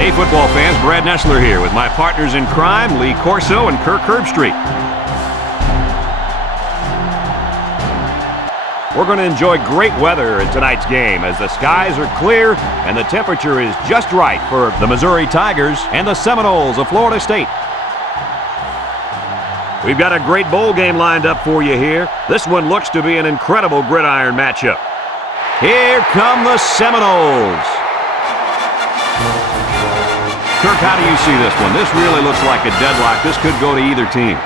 Hey, football fans, Brad Nessler here with my partners in crime, Lee Corso and Kirk Herbstreit. We're going to enjoy great weather in tonight's game as the skies are clear and the temperature is just right for the Missouri Tigers and the Seminoles of Florida State. We've got a great bowl game lined up for you here. This one looks to be an incredible gridiron matchup. Here come the Seminoles. Kirk, how do you see this one? This really looks like a deadlock. This could go to either team.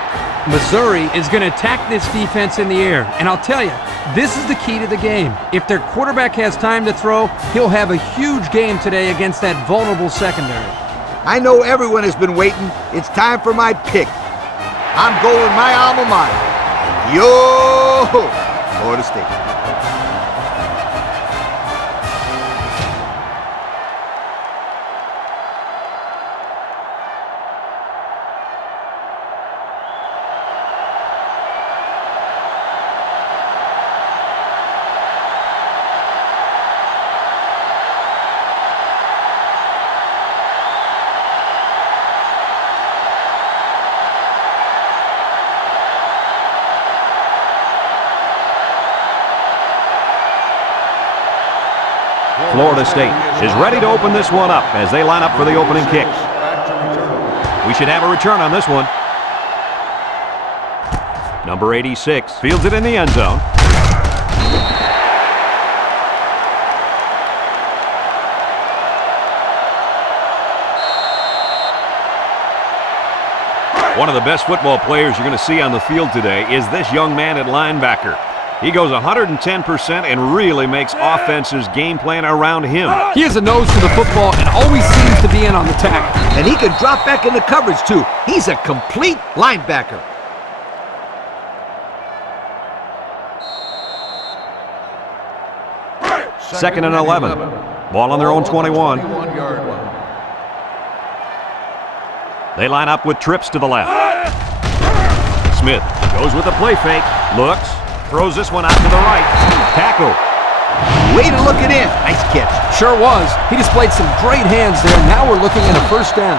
Missouri is going to attack this defense in the air, and I'll tell you, this is the key to the game. If their quarterback has time to throw, he'll have a huge game today against that vulnerable secondary. I know everyone has been waiting. It's time for my pick. I'm going my alma mater. Yo, Florida State. Florida State is ready to open this one up as they line up for the opening kick. We should have a return on this one. Number 86 fields it in the end zone. One of the best football players you're going to see on the field today is this young man at linebacker. He goes 110% and really makes offenses game plan around him. He has a nose for the football and always seems to be in on the tackle. And he can drop back in the coverage, too. He's a complete linebacker. Second and 11. Ball on their own 21. They line up with trips to the left. Smith goes with the play fake. Looks. Throws this one out to the right. Tackle. Way to look it in. Nice catch. Sure was. He displayed some great hands there. Now we're looking at a first down.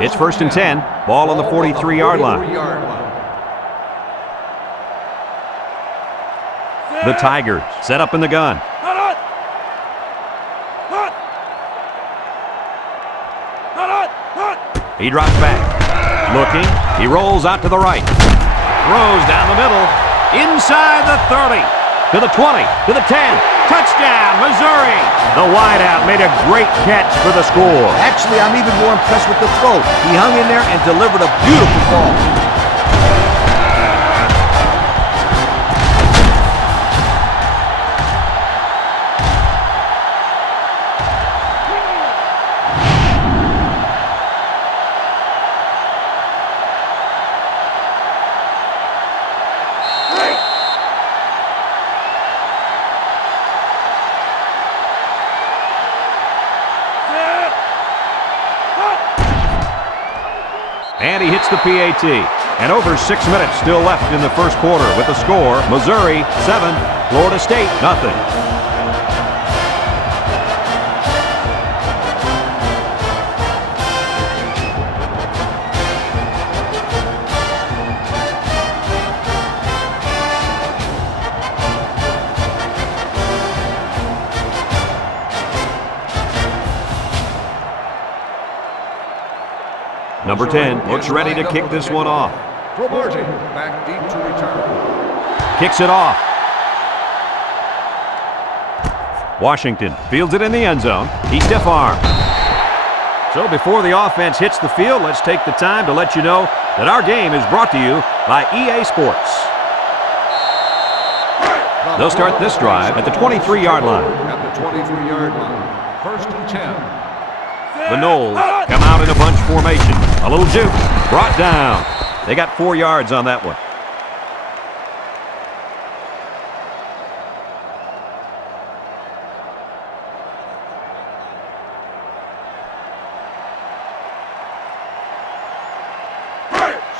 It's first and 10. Ball on the 43-yard line. The Tigers set up in the gun. He drops back. Looking. He rolls out to the right. Throws down the middle. Inside the 30. To the 20. To the 10. Touchdown, Missouri. The wideout made a great catch for the score. Actually, I'm even more impressed with the throw. He hung in there and delivered a beautiful ball. And he hits the PAT. And over 6 minutes still left in the first quarter with the score, Missouri 7, Florida State 0. Number 10 looks ready to kick this one off. Back deep to return. Kicks it off. Washington fields it in the end zone. He stiff arm. So before the offense hits the field, let's take the time to let you know that our game is brought to you by EA Sports. They'll start this drive at the 23-yard line. At the 23-yard line. First and 10. The Noles come out in a bunch formation. A little juke. Brought down. They got 4 yards on that one.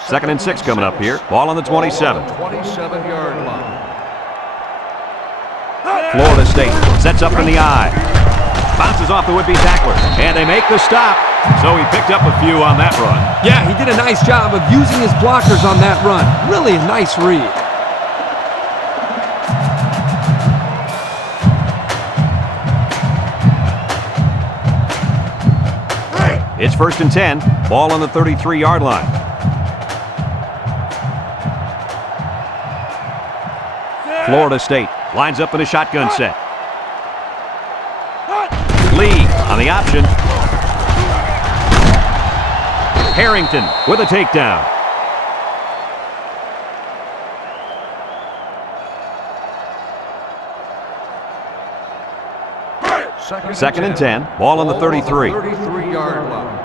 2nd and 6 coming up here. Ball on the 27. 27-yard line. Florida State sets up in the eye. Bounces off the would-be tackler. And they make the stop. So he picked up a few on that run. Yeah, he did a nice job of using his blockers on that run. Really a nice read. It's 1st and 10. Ball on the 33-yard line. Florida State lines up in a shotgun set. Lee on the option. Harrington with a takedown. Second and 10. Ball on the 33. 33-yard line.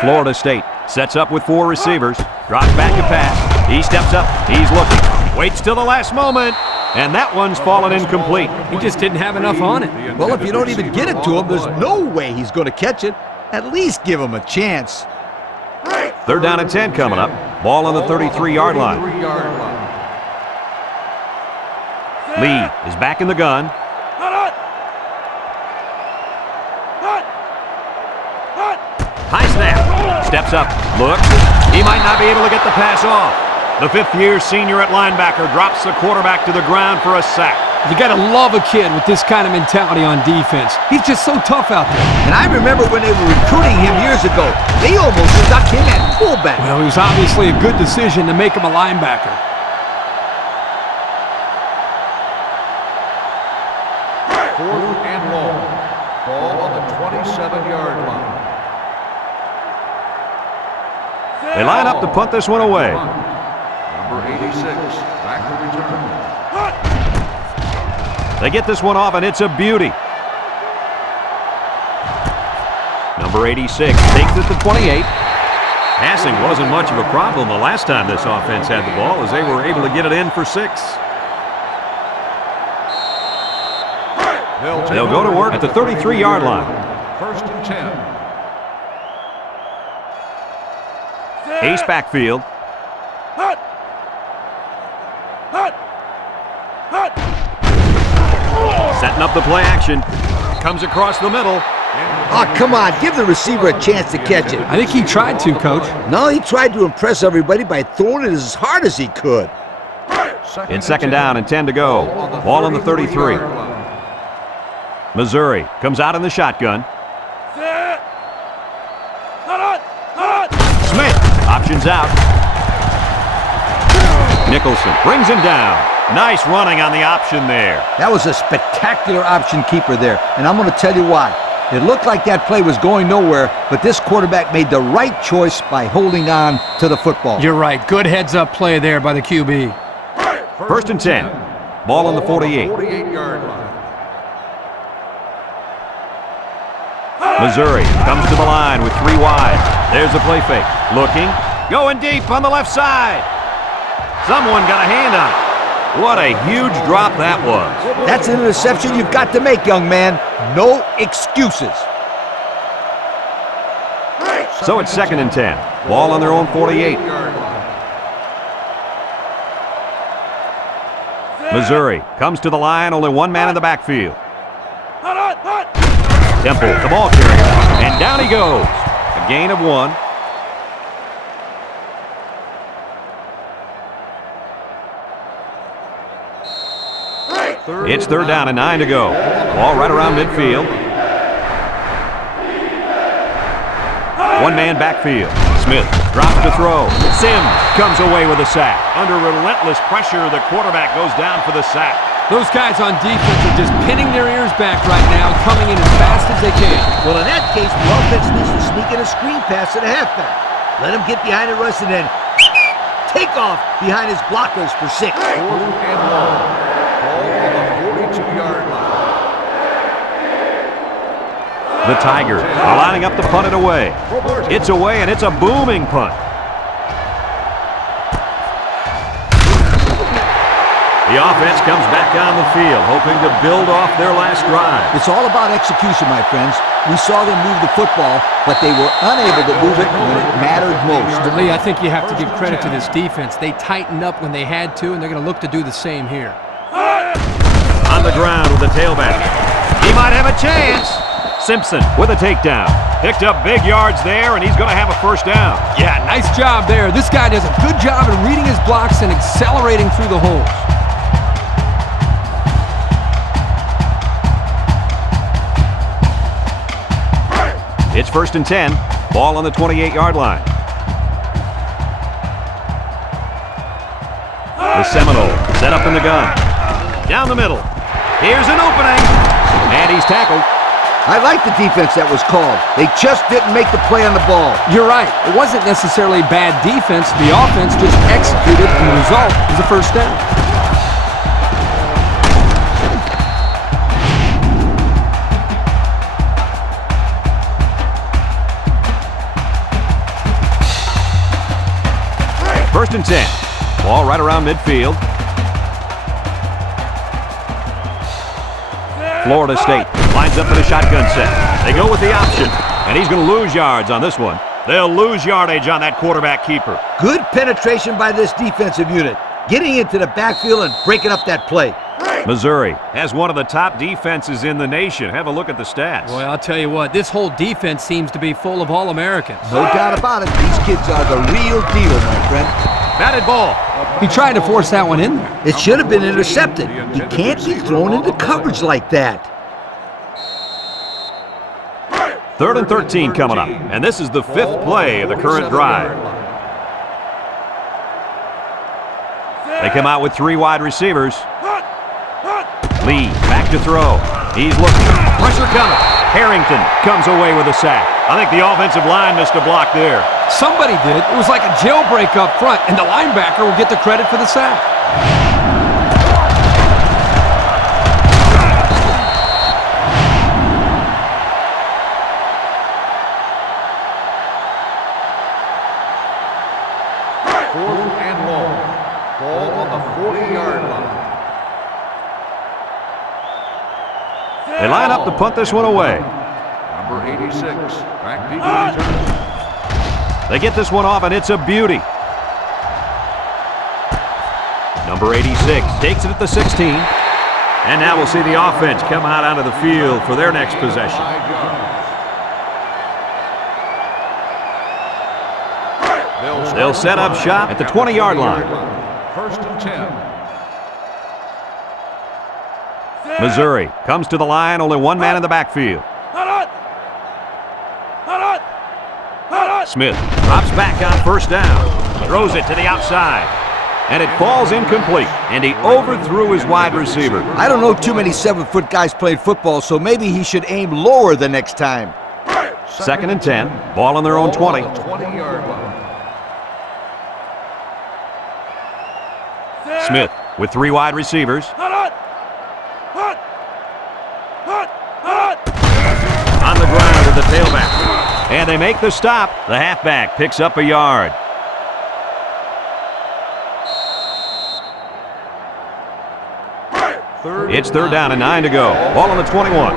Florida State sets up with 4 receivers. Drops back to pass. He steps up. He's looking. Waits till the last moment. And that one's fallen incomplete. He just didn't have enough on it. Well, if you don't even get it to him, there's no way he's going to catch it. At least give him a chance. 3rd down and 10 coming up. Ball on the 33-yard line. 33-yard line. Lee is back in the gun. High snap. Steps up. Looks. He might not be able to get the pass off. The 5th-year senior at linebacker drops the quarterback to the ground for a sack. You got to love a kid with this kind of mentality on defense. He's just so tough out there. And I remember when they were recruiting him years ago, they almost stuck him at fullback. Well, it was obviously a good decision to make him a linebacker. Fourth and long. Ball on the 27-yard line. They line up to punt this one away. Number 86, back to return. They get this one off, and it's a beauty. Number 86 takes it to 28. Passing wasn't much of a problem the last time this offense had the ball, as they were able to get it in for 6. They'll go to work at the 33-yard line. 1st and 10. Ace backfield. Setting up the play action. Comes across the middle. Oh, come on. Give the receiver a chance to catch it. I think he tried to, Coach. No, he tried to impress everybody by throwing it as hard as he could. It's 2nd down and 10 to go. Ball on the 33. Missouri comes out in the shotgun. Smith options out. Nicholson brings him down. Nice running on the option there. That was a spectacular option keeper there, and I'm going to tell you why. It looked like that play was going nowhere, but this quarterback made the right choice by holding on to the football. You're right. Good heads-up play there by the QB. 1st and 10. Ball on the 48. 48-yard line. Missouri comes to the line with 3 wide. There's the play fake. Looking. Going deep on the left side. Someone got a hand on it. What a huge drop that was. That's an interception you've got to make, young man. No excuses. So it's 2nd and 10. Ball on their own 48. Missouri comes to the line. Only 1 man in the backfield. Temple, the ball carrier. And down he goes. A gain of 1. It's 3rd down and 9 to go. Ball right around midfield. 1 man backfield. Smith drops to throw. Sims comes away with a sack. Under relentless pressure, the quarterback goes down for the sack. Those guys on defense are just pinning their ears back right now, coming in as fast as they can. Well, in that case, the offense needs to sneak in a screen pass to the halfback. Let him get behind the rush and then take off behind his blockers for 6. 4th and long. Ball on the 42-yard line. The Tigers are lining up to punt it away. It's away, and it's a booming punt. The offense comes back on the field, hoping to build off their last drive. It's all about execution, my friends. We saw them move the football, but they were unable to move it when it mattered most. But Lee, I think you have to give credit to this defense. They tightened up when they had to, and they're going to look to do the same here. On the ground with the tailback. He might have a chance. Simpson with a takedown. Picked up big yards there, and he's going to have a first down. Yeah, nice job there. This guy does a good job of reading his blocks and accelerating through the holes. It's 1st and 10. Ball on the 28-yard line. The Seminole set up in the gun. Down the middle. Here's an opening. And he's tackled. I like the defense that was called. They just didn't make the play on the ball. You're right. It wasn't necessarily bad defense. The offense just executed, and the result is a first down. First and 10. Ball right around midfield. Florida State lines up in a shotgun set. They go with the option, and he's going to lose yards on this one. They'll lose yardage on that quarterback keeper. Good penetration by this defensive unit, getting into the backfield and breaking up that play. Missouri has one of the top defenses in the nation. Have a look at the stats. Boy, I'll tell you what, this whole defense seems to be full of All-Americans. No doubt about it. These kids are the real deal, my friend. Batted ball. He tried to force that one in there. It should have been intercepted. He can't be thrown into coverage like that. 3rd and 13 coming up, and this is the 5th play of the current drive. They come out with 3 wide receivers. Lee back to throw. He's looking. Pressure coming. Harrington comes away with a sack. I think the offensive line missed a block there. Somebody did. It was like a jailbreak up front, and the linebacker will get the credit for the sack. Fourth and long. Ball on the 40-yard line. They line up to punt this one away. Number 86. Back deep in return. They get this one off, and it's a beauty. Number 86 takes it at the 16. And now we'll see the offense come out onto the field for their next possession. 5 yards. They'll set up shop at the 20-yard line. 1st and 10. Missouri comes to the line, only one man in the backfield. Smith drops back on 1st down, throws it to the outside, and it falls incomplete, and he overthrew his wide receiver. I don't know too many 7-foot guys playing football, so maybe he should aim lower the next time. 2nd and 10, ball on their own 20. 20-yard line. Smith with 3 wide receivers. On the ground with the tailback. And they make the stop. The halfback picks up a yard. It's 3rd down and 9 to go. Ball on the 21.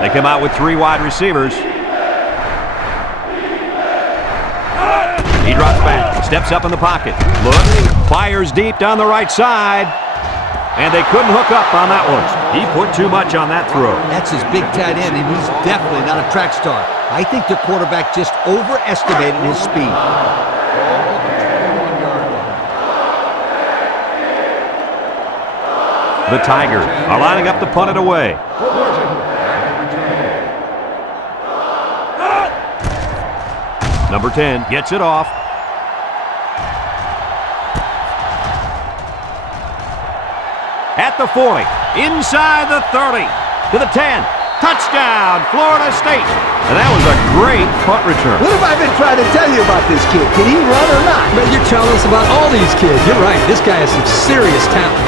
They come out with 3 wide receivers. He drops back, steps up in the pocket, looks, fires deep down the right side, and they couldn't hook up on that one. He put too much on that throw. That's his big tight end, and he's definitely not a track star. I think the quarterback just overestimated his speed. The Tigers are lining up to punt it away. Number 10 gets it off. At the 40, inside the 30, to the 10. Touchdown, Florida State. And that was a great punt return. What have I been trying to tell you about this kid? Can he run or not? But you're telling us about all these kids. You're right. This guy has some serious talent.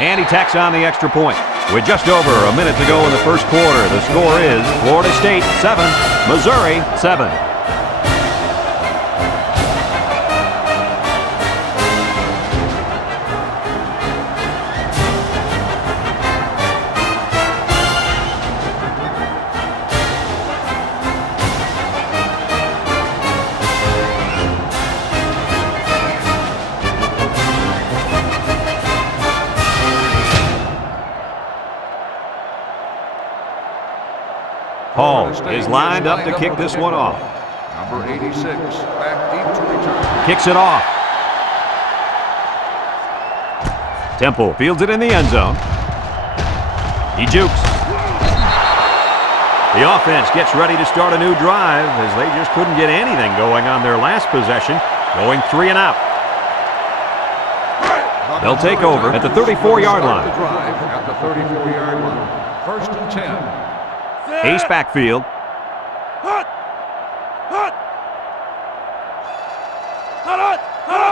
And he tacks on the extra point. With just over a minute to go in the first quarter, the score is Florida State 7, Missouri 7. Hall is lined up to kick this one off. Number 86, back deep to return. Kicks it off. Temple fields it in the end zone. He jukes. The offense gets ready to start a new drive as they just couldn't get anything going on their last possession, going 3 and out. They'll take over at the 34-yard line. At the 34-yard line. First and 10. Ace backfield.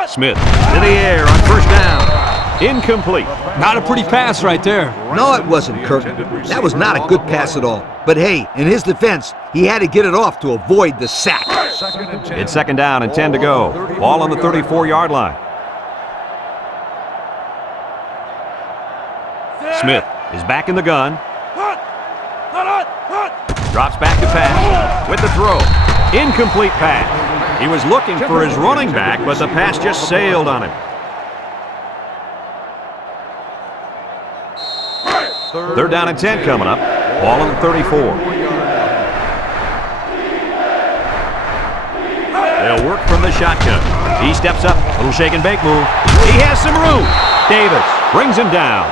Smith to the air on first down. Incomplete. Not a pretty pass right there. No, it wasn't, Kirk. That was not a good pass at all. But hey, in his defense, he had to get it off to avoid the sack. It's second down and 10 to go. Ball on the 34-yard line. Smith is back in the gun. Drops back to pass with the throw. Incomplete pass. He was looking for his running back, but the pass just sailed on him. Third down and 10 coming up. Ball on the 34. They'll work from the shotgun. He steps up. Little shake and bake move. He has some room. Davis brings him down.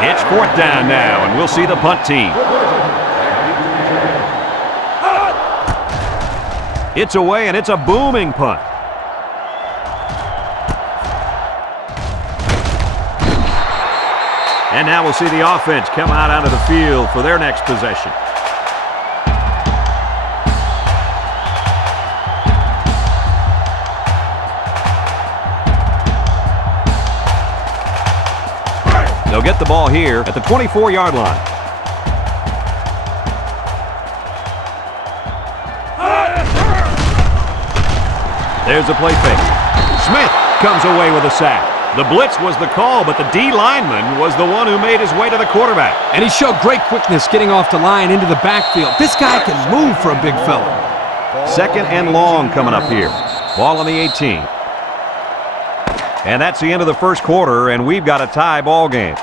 It's fourth down now, and we'll see the punt team. It's away, and it's a booming punt. And now we'll see the offense come out onto the field for their next possession. They'll get the ball here at the 24-yard line. There's a play fake. Smith comes away with a sack. The blitz was the call, but the D lineman was the one who made his way to the quarterback. And he showed great quickness getting off the line into the backfield. This guy can move for a big fella. Second and long coming up here. Ball on the 18. And that's the end of the first quarter, and we've got a tie ball game.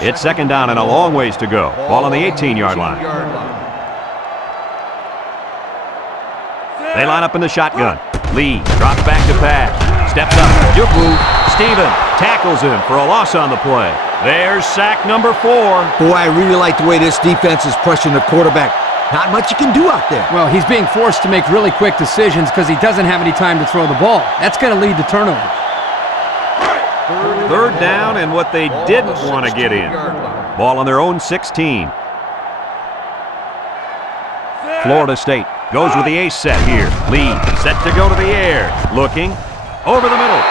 It's second down and a long ways to go. Ball on the 18-yard line. They line up in the shotgun. Lee drops back to pass. Steps up. Juku. Steven tackles him for a loss on the play. There's sack number 4. Boy, I really like the way this defense is pressuring the quarterback. Not much you can do out there. Well, he's being forced to make really quick decisions because he doesn't have any time to throw the ball. That's going to lead to turnovers. Third down and what they didn't want to get in. Ball on their own 16. Florida State goes with the ace set here. Lee set to go to the air. Looking over the middle.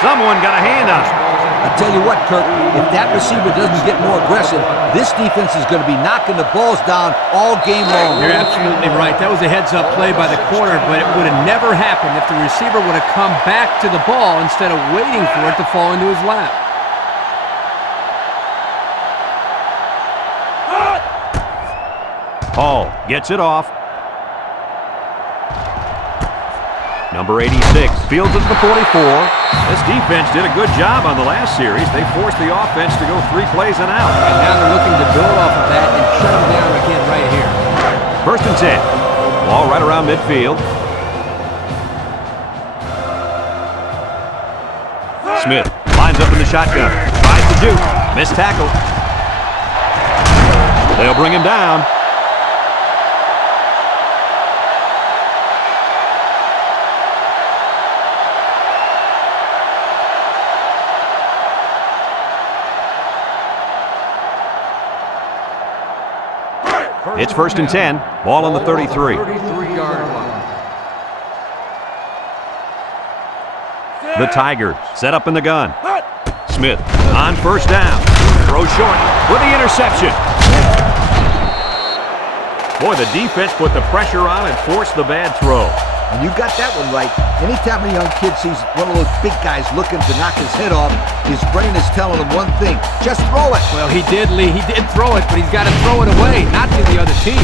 Someone got a hand on him. I tell you what, Kirk, if that receiver doesn't get more aggressive, this defense is going to be knocking the balls down all game long. You're absolutely right. That was a heads-up play by the corner, but it would have never happened if the receiver would have come back to the ball instead of waiting for it to fall into his lap. Hall gets it off. Number 86 fields it to the 44. This defense did a good job on the last series. They forced the offense to go 3 plays and out. And now they're looking to build off of that and shut them down again right here. First and 10. Ball right around midfield. Smith lines up in the shotgun. Tries to juke. Missed tackle. They'll bring him down. It's 1st and 10. Ball on the 33. 33-yard line. The Tigers set up in the gun. Smith on 1st down. Throws short with the interception. Boy, the defense put the pressure on and forced the bad throw. And you got that one right. Anytime a young kid sees one of those big guys looking to knock his head off, his brain is telling him one thing: just throw it. Well, he did, Lee. He did throw it, but he's got to throw it away, not to the other team.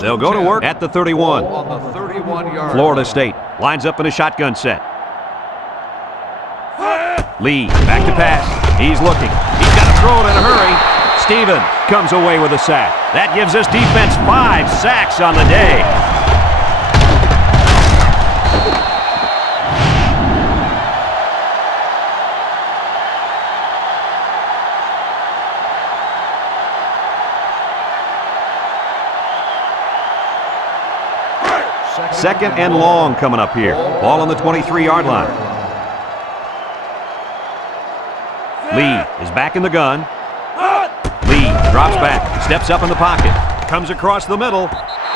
They'll go to work at the 31. On the 31-yard Florida State lines up in a shotgun set. Lee back to pass. He's looking. He's got to throw it in a hurry. Stevens comes away with a sack. That gives this defense 5 sacks on the day. Second and long coming up here. Ball on the 23-yard line. Lee is back in the gun. Lee drops back, steps up in the pocket, comes across the middle.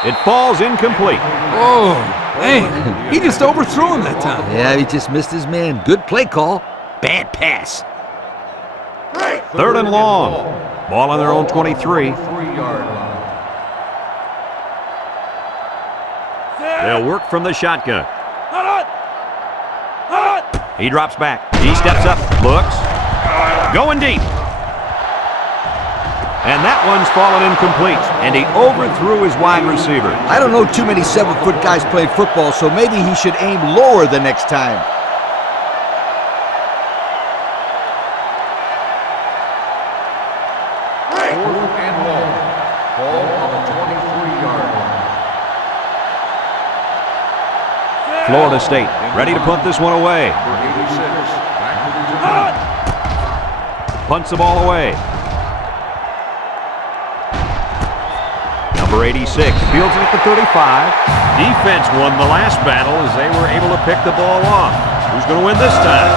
It falls incomplete. Oh, man. He just overthrew him that time. Yeah, he just missed his man. Good play call. Bad pass. 3rd and long. Ball on their own 23. 3-yard line. They'll work from the shotgun. He drops back. He steps up, looks, going deep. And that one's fallen incomplete, and he overthrew his wide receiver. I don't know too many 7-foot guys playing football, so maybe he should aim lower the next time. Fourth and long. Ball on the 23-yard line. Florida State ready to punt this one away. Number 86. Back to return. Punts the ball away. Number 86 fields it at the 35. Defense won the last battle as they were able to pick the ball off. Who's going to win this time?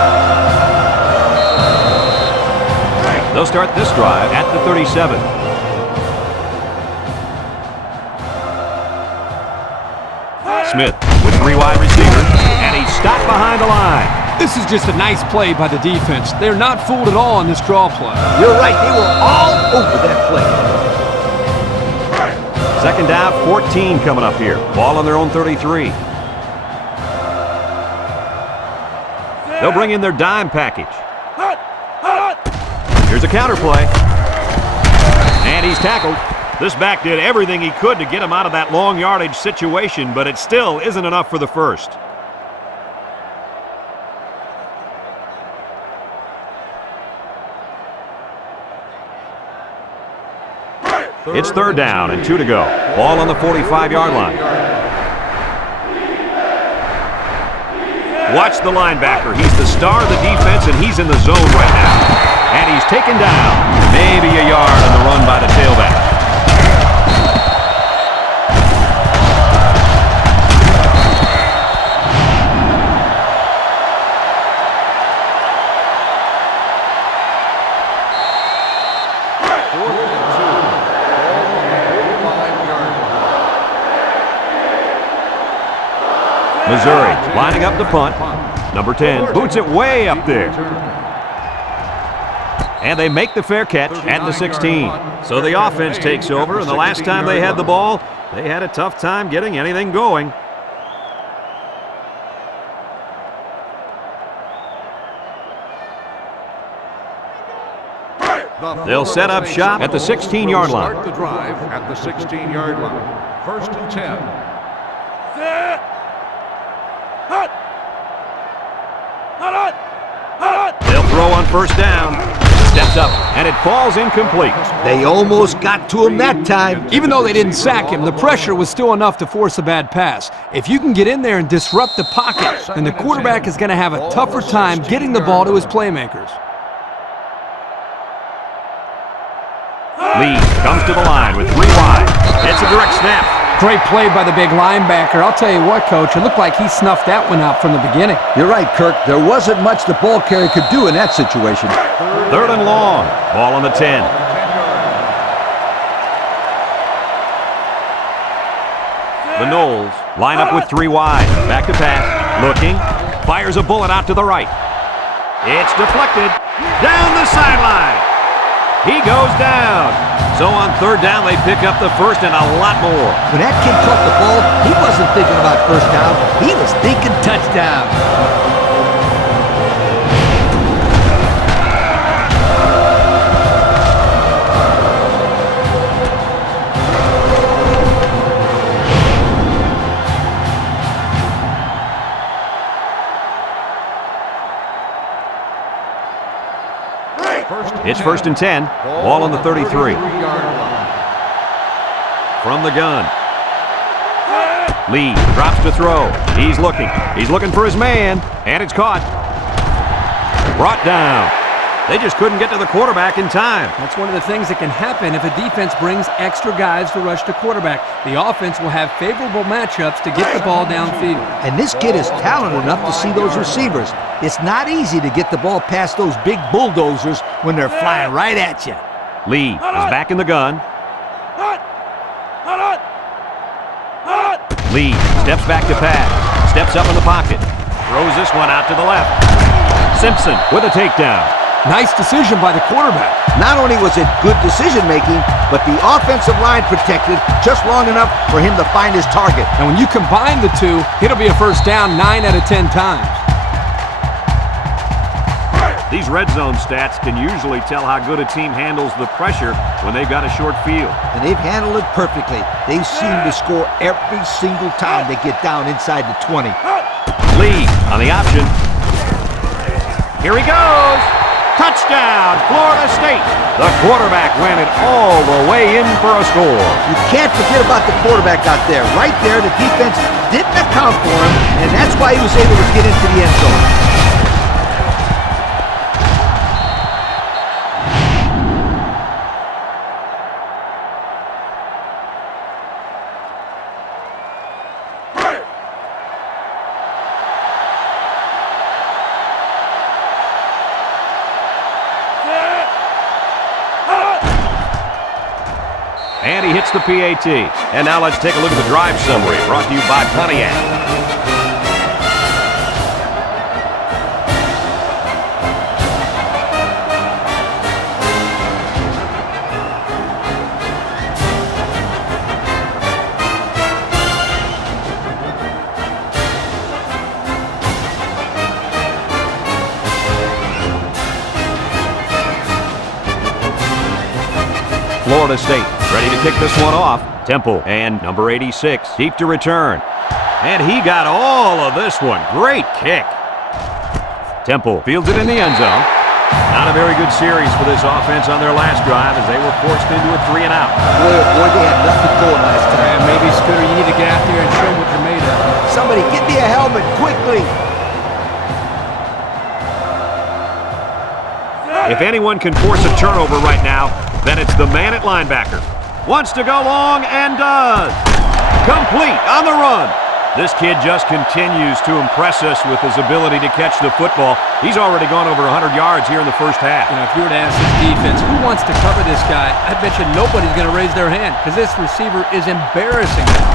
They'll start this drive at the 37. Smith with 3 wide receivers, and he's stopped behind the line. This is just a nice play by the defense. They're not fooled at all on this draw play. You're right, they were all over that play. 2nd down, 14 coming up here. Ball on their own 33. They'll bring in their dime package. Here's a counter play. And he's tackled. This back did everything he could to get him out of that long yardage situation, but it still isn't enough for the first. It's 3rd down and 2 to go. Ball on the 45-yard line. Watch the linebacker. He's the star of the defense, and he's in the zone right now. And he's taken down. Maybe a yard on the run by the tailback. Missouri lining up the punt. Number 10 boots it way up there. And they make the fair catch at the 16. So the offense takes over, and the last time they had the ball, they had a tough time getting anything going. They'll set up shop at the 16-yard line. Start the drive at the 16-yard line. 1st and 10. They'll throw on 1st down. Steps up, and it falls incomplete. They almost got to him that time. Even though they didn't sack him, the pressure was still enough to force a bad pass. If you can get in there and disrupt the pocket, then the quarterback is going to have a tougher time getting the ball to his playmakers. Lee comes to the line with 3 wide. It's a direct snap. Great play by the big linebacker. I'll tell you what, Coach, it looked like he snuffed that one out from the beginning. You're right, Kirk. There wasn't much the ball carrier could do in that situation. 3rd and long. Ball on the 10. The Knowles line up with 3 wide. Back to pass. Looking. Fires a bullet out to the right. It's deflected. Down the sideline. He goes down. So on 3rd down, they pick up the first and a lot more. When that kid caught the ball, he wasn't thinking about first down. He was thinking touchdown. It's 1st and 10. Ball on the 33. From the gun. Lee drops to throw. He's looking. He's looking for his man. And it's caught. Brought down. They just couldn't get to the quarterback in time. That's one of the things that can happen if a defense brings extra guys to rush the quarterback. The offense will have favorable matchups to get the ball downfield. And this kid is talented enough to see those receivers. It's not easy to get the ball past those big bulldozers when they're flying right at you. Lee is back in the gun. Lee steps back to pass. Steps up in the pocket. Throws this one out to the left. Simpson with a takedown. Nice decision by the quarterback. Not only was it good decision-making, but the offensive line protected just long enough for him to find his target. And when you combine the two, it'll be a first down 9 out of 10 times. These red zone stats can usually tell how good a team handles the pressure when they've got a short field. And they've handled it perfectly. They seem to score every single time they get down inside the 20. Lee on the option. Here he goes. Touchdown, Florida State. The quarterback ran it all the way in for a score. You can't forget about the quarterback out there. Right there, the defense didn't account for him, and that's why he was able to get into the end zone. And he hits the PAT. And now let's take a look at the drive summary brought to you by Pontiac. Florida State ready to kick this one off. Temple and number 86 deep to return. And he got all of this one. Great kick. Temple fields it in the end zone. Not a very good series for this offense on their last drive as they were forced into a 3 and out. Boy, oh boy, they had nothing going last time. And maybe, Scooter, you need to get out there and show what you're made of. Somebody get me a helmet quickly. If anyone can force a turnover right now, then it's the man at linebacker. Wants to go long and does. Complete on the run. This kid just continues to impress us with his ability to catch the football. He's already gone over 100 yards here in the first half. You know, if you were to ask this defense, who wants to cover this guy, I bet you nobody's going to raise their hand because this receiver is embarrassing them.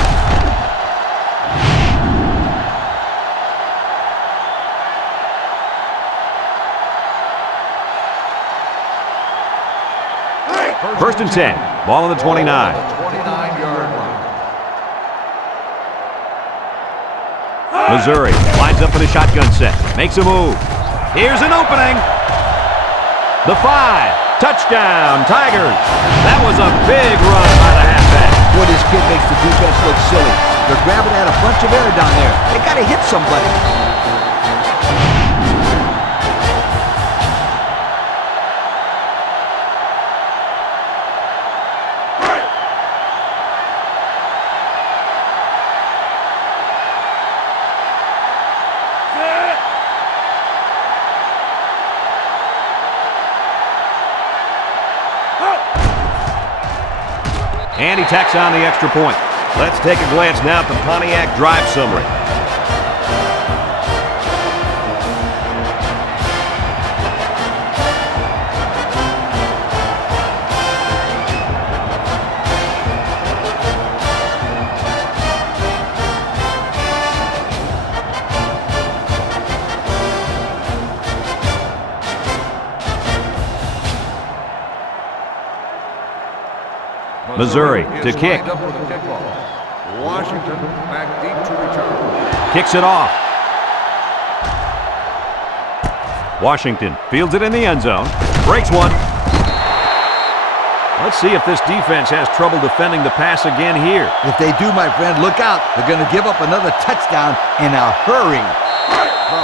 First and 10. Ball on the 29. 29-yard line. Missouri lines up in a shotgun set. Makes a move. Here's an opening. The 5. Touchdown, Tigers. That was a big run by the halfback. Boy, this kid makes the defense look silly. They're grabbing at a bunch of air down there. They got to hit somebody. And he tacks on the extra point. Let's take a glance now at the Pontiac drive summary. Missouri to kick. Washington back deep to return. Kicks it off. Washington fields it in the end zone. Breaks one. Let's see if this defense has trouble defending the pass again here. If they do, my friend, look out. They're going to give up another touchdown in a hurry.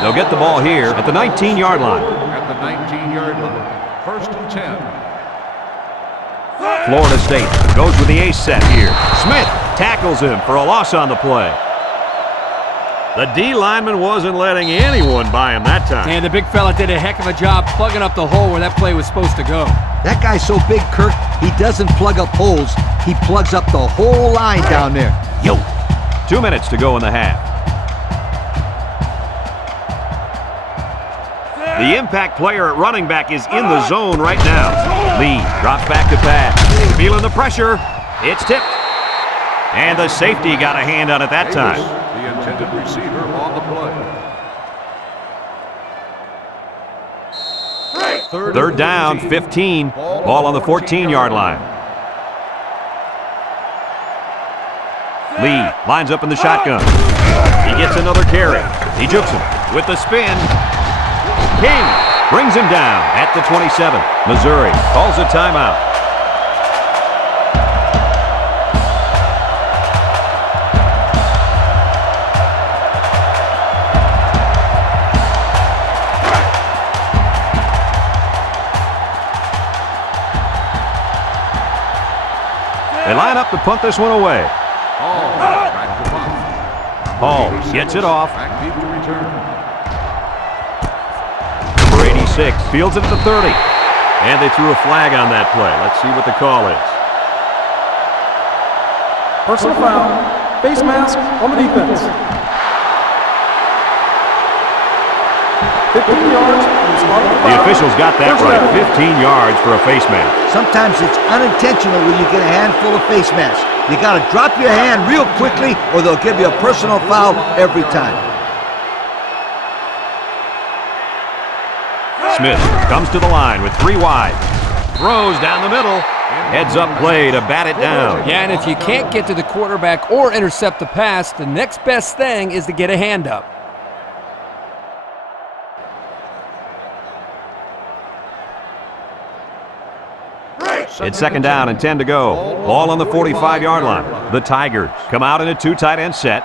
They'll get the ball here at the 19-yard line. At the 19-yard line. First and 10. Florida State goes with the ace set here. Smith tackles him for a loss on the play. The D lineman wasn't letting anyone by him that time. And the big fella did a heck of a job plugging up the hole where that play was supposed to go. That guy's so big, Kirk, he doesn't plug up holes. He plugs up the whole line down there. Yo. 2 minutes to go in the half. The impact player at running back is in the zone right now. Lee drops back to pass. Feeling the pressure. It's tipped. And the safety got a hand on it that time. The intended receiver on the play. Third down, 15. Ball on the 14-yard line. Lee lines up in the shotgun. He gets another carry. He jukes him with the spin. King brings him down at the 27. Missouri calls a timeout. They line up to punt this one away. Hall gets it off. Back deep to return. 86 fields it at the 30. And they threw a flag on that play. Let's see what the call is. Personal foul, face mask on the defense. 15 yards on the spot of the The foul. officials got that right. 15 yards for a face mask. Sometimes it's unintentional when you get a handful of face masks. You got to drop your hand real quickly or they'll give you a personal foul every time. Smith comes to the line with 3 wide. Throws down the middle. Heads up play to bat it down. Yeah, and if you can't get to the quarterback or intercept the pass, the next best thing is to get a hand up. It's second down and 10 to go. Ball on the 45-yard line. The Tigers come out in a 2 tight end set.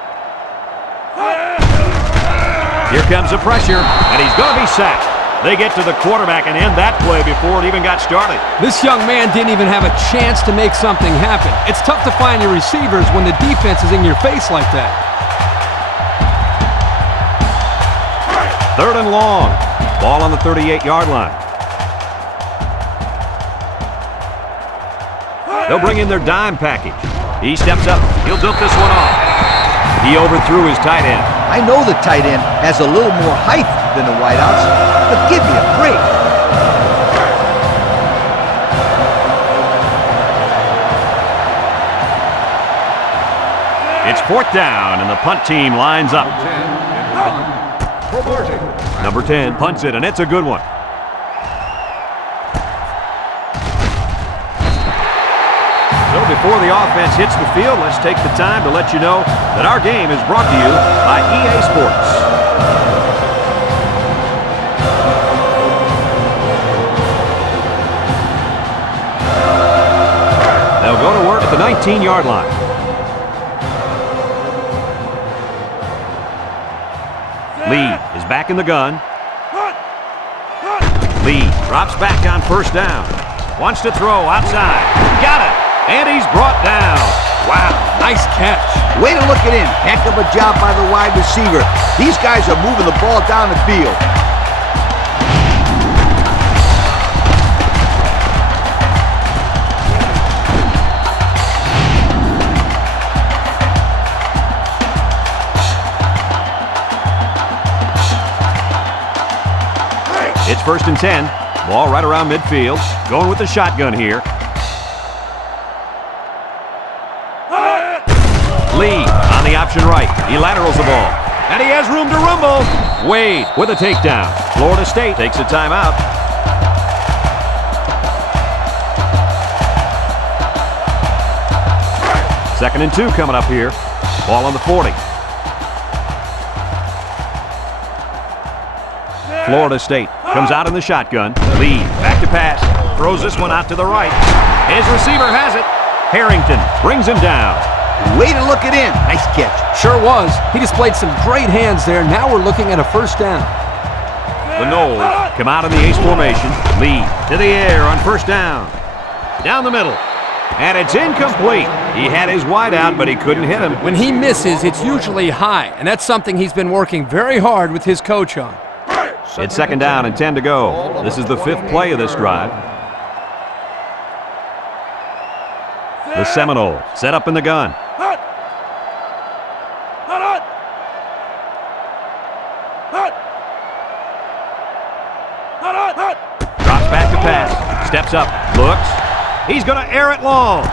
Here comes the pressure, and he's going to be sacked. They get to the quarterback and end that play before it even got started. This young man didn't even have a chance to make something happen. It's tough to find your receivers when the defense is in your face like that. Third and long. Ball on the 38-yard line. They'll bring in their dime package. He steps up. He'll dump this one off. He overthrew his tight end. I know the tight end has a little more height than the wideouts, but give me a break. It's fourth down, and the punt team lines up. 10 in the punt. Number 10 punts it, and it's a good one. So before the offense hits the field, let's take the time to let you know that our game is brought to you by EA Sports. They'll go to work at the 19-yard line. Lee is back in the gun. Lee drops back on first down. Wants to throw outside. Got it. And he's brought down. Wow, nice catch. Way to look it in. Heck of a job by the wide receiver. These guys are moving the ball down the field. It's 1st and 10. Ball right around midfield. Going with the shotgun here. Lee on the option right. He laterals the ball. And he has room to rumble. Wade with a takedown. Florida State takes a timeout. Second and 2 coming up here. Ball on the 40. Florida State comes out in the shotgun. Lee back to pass. Throws this one out to the right. His receiver has it. Harrington brings him down. Way to look it in. Nice catch. Sure was. He displayed some great hands there. Now we're looking at a first down. The Noles come out in the ace formation. Lee to the air on first down. Down the middle. And it's incomplete. He had his wide out, but he couldn't hit him. When he misses, it's usually high, and that's something he's been working very hard with his coach on. It's 2nd down and 10 to go. This is the 5th play of this drive. The Seminoles set up in the gun. Drops back to pass. Steps up. Looks. He's going to air it long.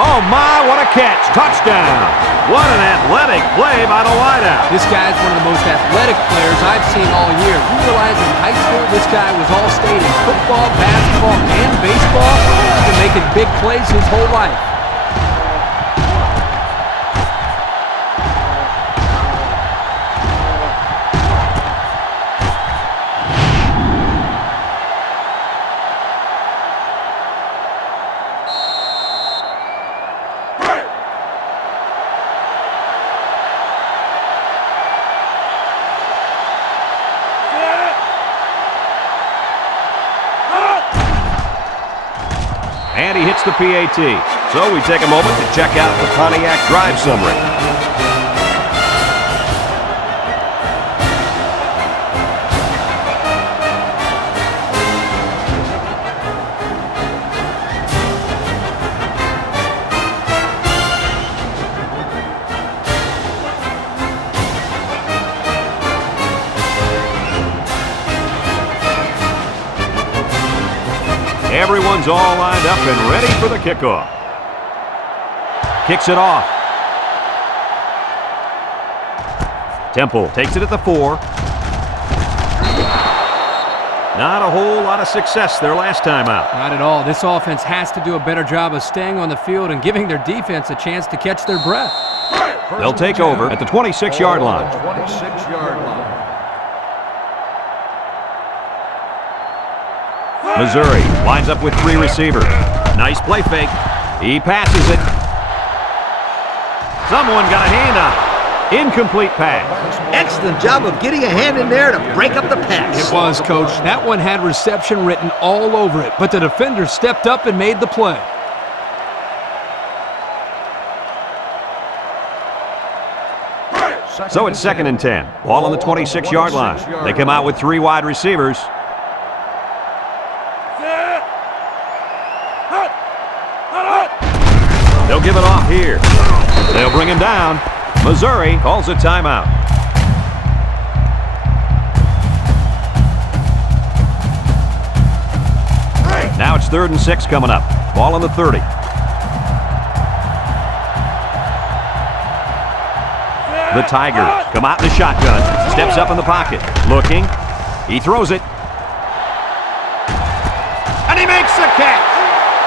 Oh, my, what a catch. Touchdown. What an athletic play by the wideout. This guy's one of the most athletic players I've seen all year. You realize in high school this guy was all-state in football, basketball, and baseball. He's been making big plays his whole life. And he hits the PAT. So we take a moment to check out the Pontiac drive summary. Everyone's all lined up and ready for the kickoff. Kicks it off. Temple takes it at the 4. Not a whole lot of success their last time out. Not at all. This offense has to do a better job of staying on the field and giving their defense a chance to catch their breath. They'll take over at the 26-yard line. 26-yard line. Missouri lines up with 3 receivers. Nice play fake. He passes it. Someone got a hand on it. Incomplete pass. Excellent job of getting a hand in there to break up the pass. It was, Coach. That one had reception written all over it, but the defender stepped up and made the play. So it's 2nd and 10. Ball on the 26-yard line. They come out with 3 wide receivers. They'll give it off here. They'll bring him down. Missouri calls a timeout. Now it's 3rd and 6 coming up. Ball on the 30. The Tigers come out in the shotgun. Steps up in the pocket. Looking. He throws it. And he makes the catch.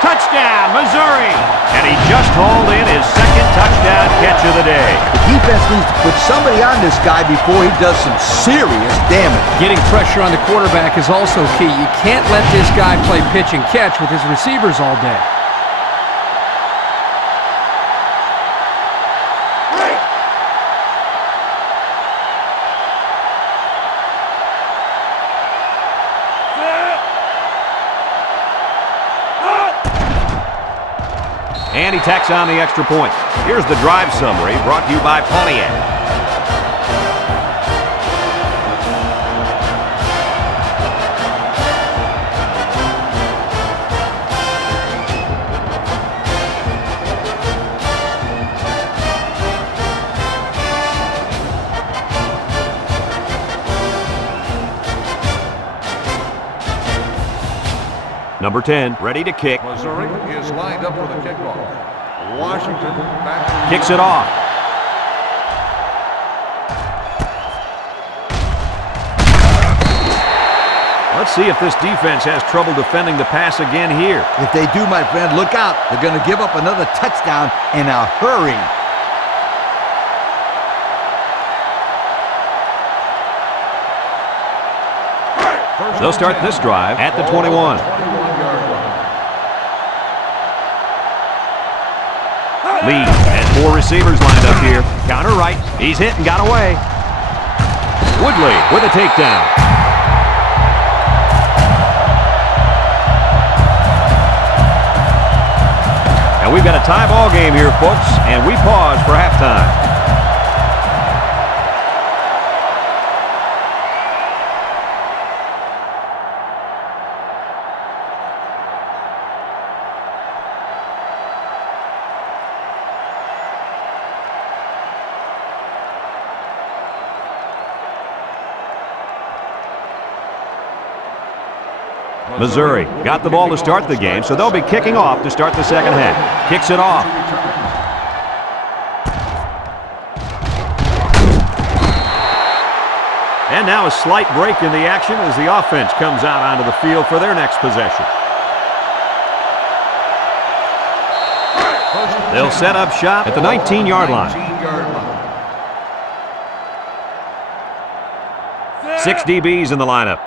Touchdown, Missouri. And he just hauled in his 2nd touchdown catch of the day. The defense needs to put somebody on this guy before he does some serious damage. Getting pressure on the quarterback is also key. You can't let this guy play pitch and catch with his receivers all day. And he tacks on the extra point. Here's the drive summary brought to you by Pontiac. Number 10, ready to kick. Missouri is lined up for the kickoff. Washington back. Kicks it off. Let's see if this defense has trouble defending the pass again here. If they do, my friend, look out. They're going to give up another touchdown in a hurry. They'll start this drive at the 21. Lee has 4 receivers lined up here. Counter right. He's hit and got away. Woodley with a takedown. And we've got a tie ball game here, folks, and we pause for halftime. Missouri got the ball to start the game, so they'll be kicking off to start the second half. Kicks it off. And now a slight break in the action as the offense comes out onto the field for their next possession. They'll set up shop at the 19-yard line. 6 DBs in the lineup.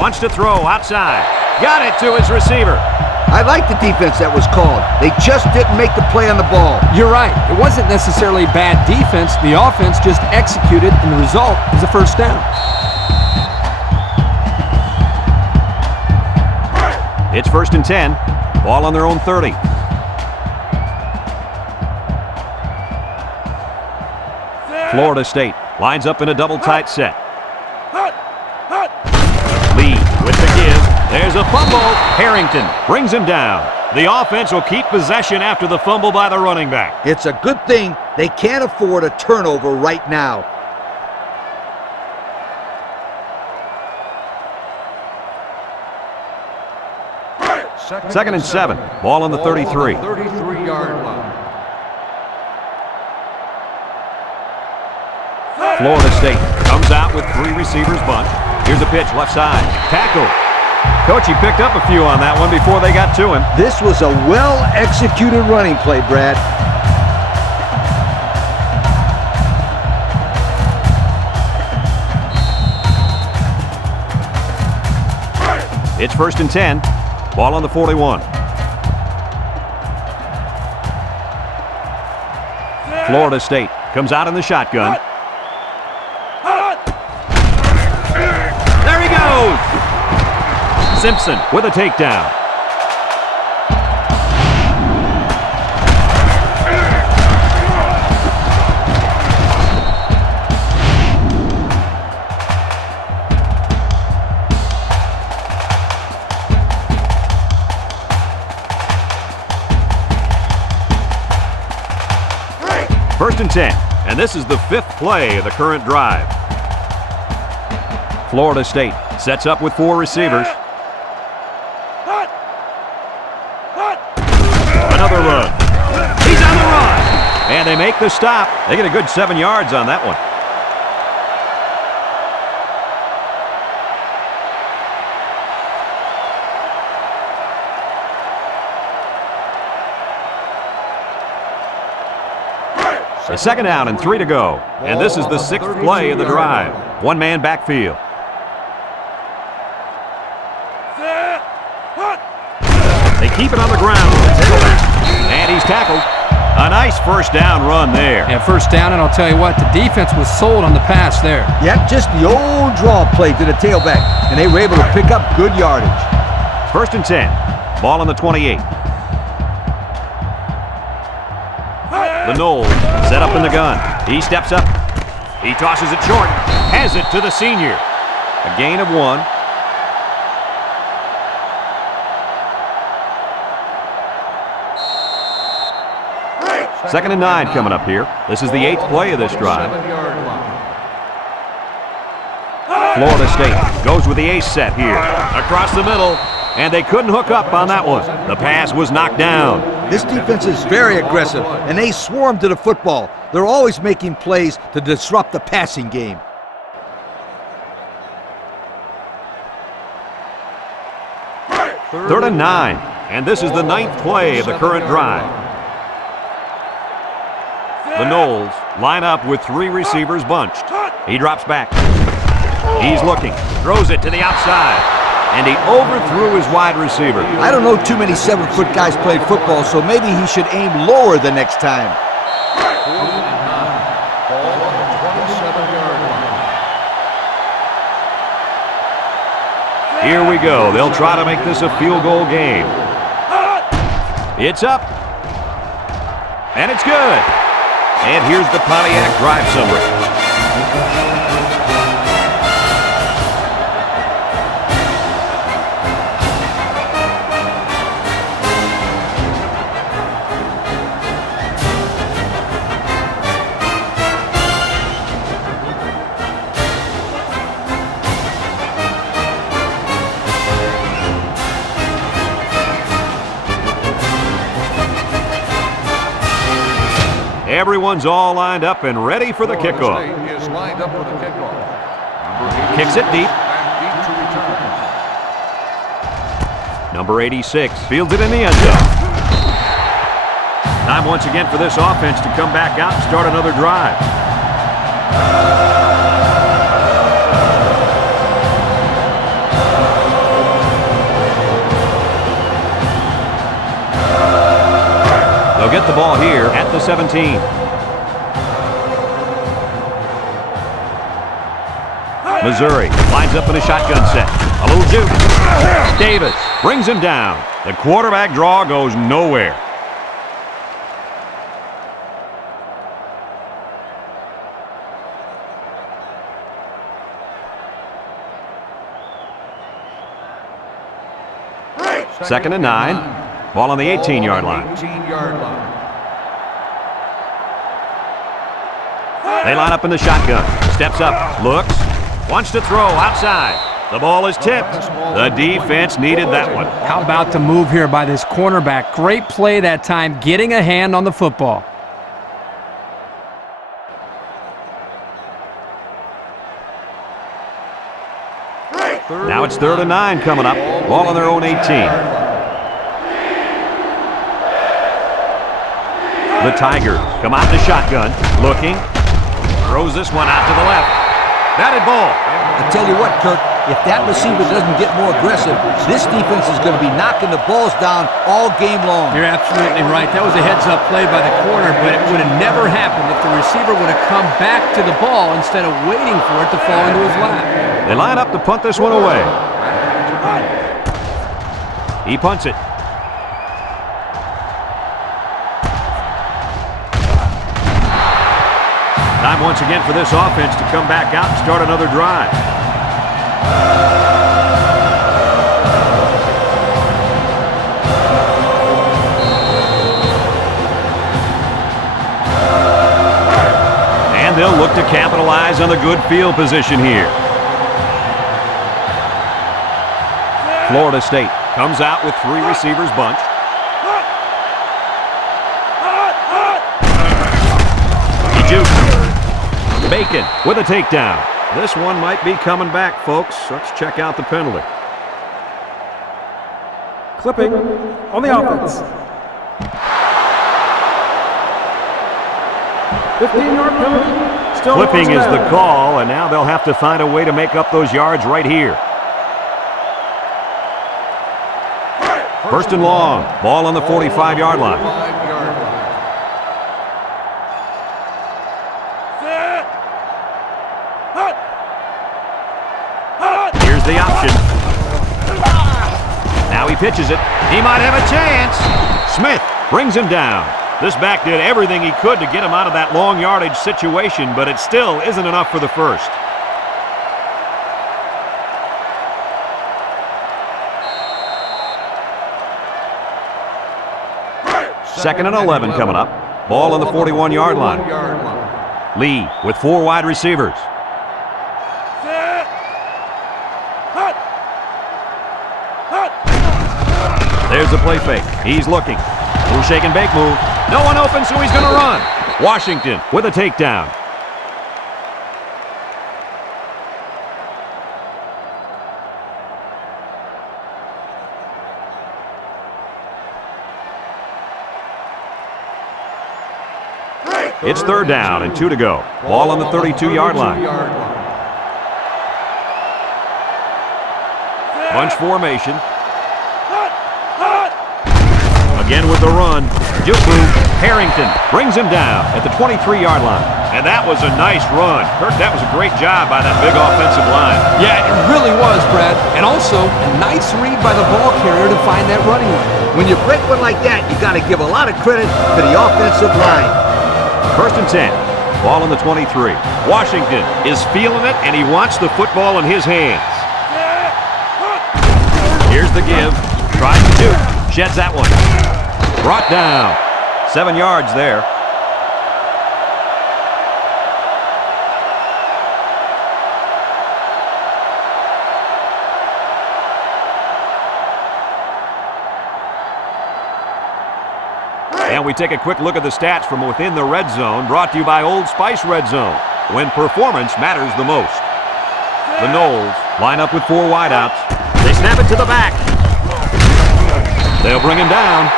Wants to throw outside. Got it to his receiver. I like the defense that was called. They just didn't make the play on the ball. You're right. It wasn't necessarily bad defense. The offense just executed, and the result is a first down. It's 1st and 10. Ball on their own 30. Florida State lines up in a double tight set. Lee with the give. There's a fumble. Harrington brings him down. The offense will keep possession after the fumble by the running back. It's a good thing they can't afford a turnover right now. Second and 7. Ball on the 33. 33-yard line. Florida State comes out with 3 receivers bunch. Here's a pitch left side. Tackle. Coach, he picked up a few on that one before they got to him. This was a well-executed running play, Brad. It's 1st and 10. Ball on the 41. Florida State comes out in the shotgun. There he goes! Simpson with a takedown. First and 10, and this is the 5th play of the current drive. Florida State sets up with 4 receivers. Another run. He's on the run, and they make the stop. They get a good 7 yards on that one. A second down and 3 to go. And this is the 6th play of the drive. 1-man backfield. They keep it on the ground. And he's tackled. A nice first down run there. Yeah, first down, and I'll tell you what, the defense was sold on the pass there. Yep, just the old draw play to the tailback, and they were able to pick up good yardage. 1st and 10. Ball on the 28. The Knowles set up in the gun. He steps up. He tosses it short. Has it to the senior. A gain of 1. Second and 9 coming up here. This is the 8th play of this drive. 7-yard line. Florida State goes with the ace set here. Across the middle, and they couldn't hook up on that one. The pass was knocked down. This defense is very aggressive, and they swarm to the football. They're always making plays to disrupt the passing game. Third and 9, and this is the 9th play of the current drive. The Noles line up with 3 receivers bunched. He drops back. He's looking, throws it to the outside, and he overthrew his wide receiver. I don't know too many 7-foot guys played football, so maybe he should aim lower the next time. 4th and 9. Ball on the 27-yard line. Here we go. They'll try to make this a field goal game. It's up. And it's good. And here's the Pontiac drive summary. Everyone's all lined up and ready for the kickoff. Is lined up for the kickoff. Kicks it deep. Deep to return. Number 86 fields it in the end zone. Time once again for this offense to come back out and start another drive. They'll get the ball here at the 17. Missouri lines up in a shotgun set. A little juke. Davis brings him down. The quarterback draw goes nowhere. Second and 9. Ball on the 18-yard line. 18-yard line. They line up in the shotgun. Steps up, looks, wants to throw outside. The ball is tipped. The defense needed that one. How about the move here by this cornerback? Great play that time, getting a hand on the football. Now it's 3rd and 9 coming up. Ball on their own 18. The Tigers come out in the shotgun, looking, throws this one out to the left. Batted ball. I tell you what, Kirk, if that receiver doesn't get more aggressive, this defense is going to be knocking the balls down all game long. You're absolutely right. That was a heads-up play by the corner, but it would have never happened if the receiver would have come back to the ball instead of waiting for it to fall into his lap. They line up to punt this one away. He punts it. Time once again for this offense to come back out and start another drive. And they'll look to capitalize on the good field position here. Florida State comes out with 3 receivers bunched. He jukes. Bacon with a takedown. This one might be coming back, folks. Let's check out the penalty. Clipping on the offense. 15-yard penalty. Still Clipping is first the down. call, and now they'll have to find a way to make up those yards right here. First and long. Ball on the 45-yard line. 5-yard line. Here's the option. Now he pitches it. He might have a chance. Smith brings him down. This back did everything he could to get him out of that long yardage situation, but it still isn't enough for the first. Second and 11 coming up. Ball on the 41-yard line. Lee with 4 wide receivers. There's the play fake. He's looking. Little shake and bake move. No one open, so he's going to run. Washington with a takedown. It's third down and 2 to go. Ball on the 32-yard line. Bunch formation. Again with the run. Juku Harrington brings him down at the 23-yard line. And that was a nice run. Kirk, that was a great job by that big offensive line. Yeah, it really was, Brad. And also, a nice read by the ball carrier to find that running lane. When you break one like that, you got to give a lot of credit to the offensive line. First and 10. Ball on the 23. Washington is feeling it, and he wants the football in his hands. Here's the give. Tries to shoot. Sheds that one. Brought down. 7 yards there. And we take a quick look at the stats from within the red zone, brought to you by Old Spice Red Zone, when performance matters the most. The Noles line up with 4 wideouts. They snap it to the back. They'll bring him down.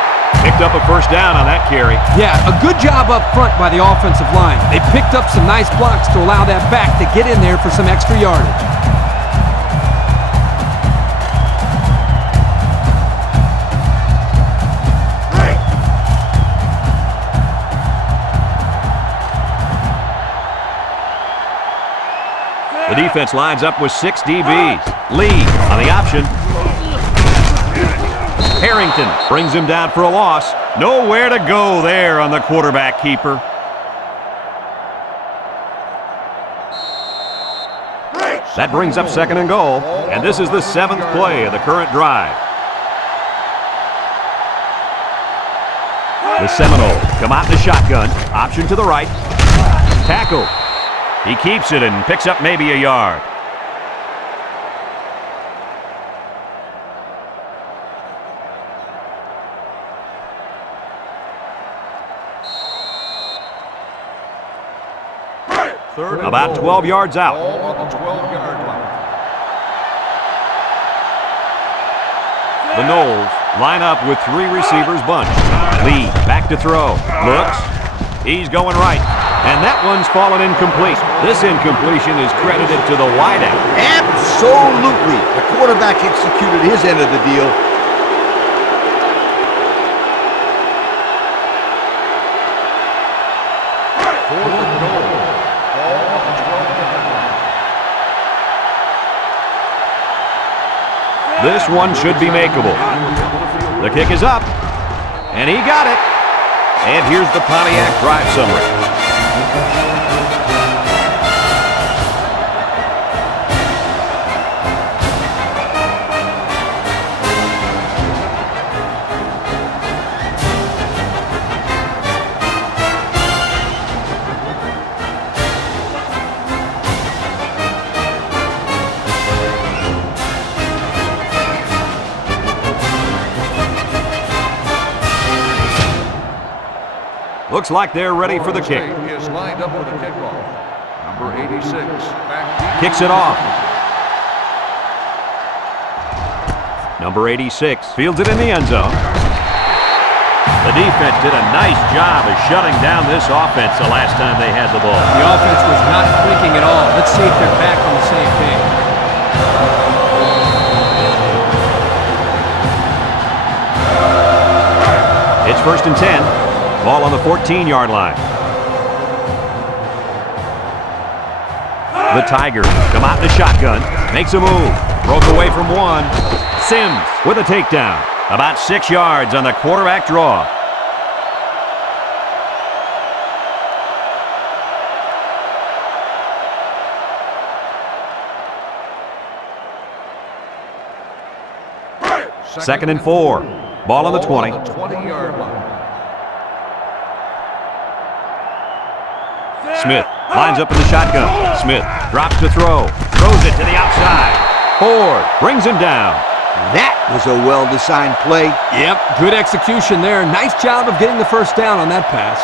Picked up a first down on that carry. Yeah, a good job up front by the offensive line. They picked up some nice blocks to allow that back to get in there for some extra yardage. The defense lines up with 6 DBs. Lee on the option. Harrington brings him down for a loss. Nowhere to go there on the quarterback keeper. That brings up second and goal, and this is the 7th play of the current drive. The Seminoles come out in the shotgun. Option to the right. Tackle. He keeps it and picks up maybe a yard. About 12 yards out. Ball on the 12-yard line. The Noles line up with 3 receivers bunched. Lee back to throw. Looks. He's going right. And that one's fallen incomplete. This incompletion is credited to the wideout. Absolutely. The quarterback executed his end of the deal. Fourth and goal. Ball on the 12-yard line. This one should be makeable. The kick is up. And he got it. And here's the Pontiac drive summary. Looks like they're ready for the kick. He is lined up for the kickoff. Number 86. Back Kicks it off. Number 86 fields it in the end zone. The defense did a nice job of shutting down this offense the last time they had the ball. The offense was not clicking at all. Let's see if they're back on the same page. It's first and 10. Ball on the 14-yard line. The Tigers come out in the shotgun. Makes a move. Broke away from one. Sims with a takedown. About 6 yards on the quarterback draw. Second and 4. Ball on the 20. 20-yard line. Smith lines up in the shotgun. Smith drops to throw. Throws it to the outside. Ford brings him down. That was a well-designed play. Yep, good execution there. Nice job of getting the first down on that pass.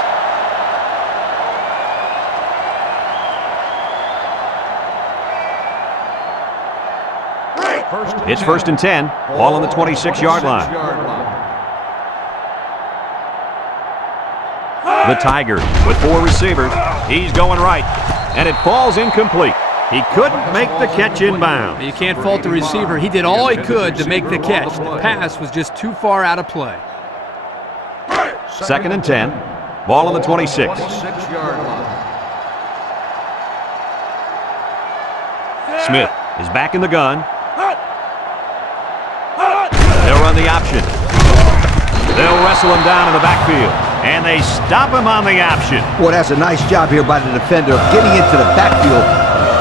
It's 1st and 10. Ball on the 26-yard line. The Tigers with 4 receivers. He's going right, and it falls incomplete. He couldn't make the catch inbound. You can't fault the receiver. He did all he could to make the catch. The pass was just too far out of play. 2nd and 10. Ball on the 26. Smith is back in the gun. They'll run the option. They'll wrestle him down in the backfield, and they stop him on the option. Boy, that's a nice job here by the defender of getting into the backfield,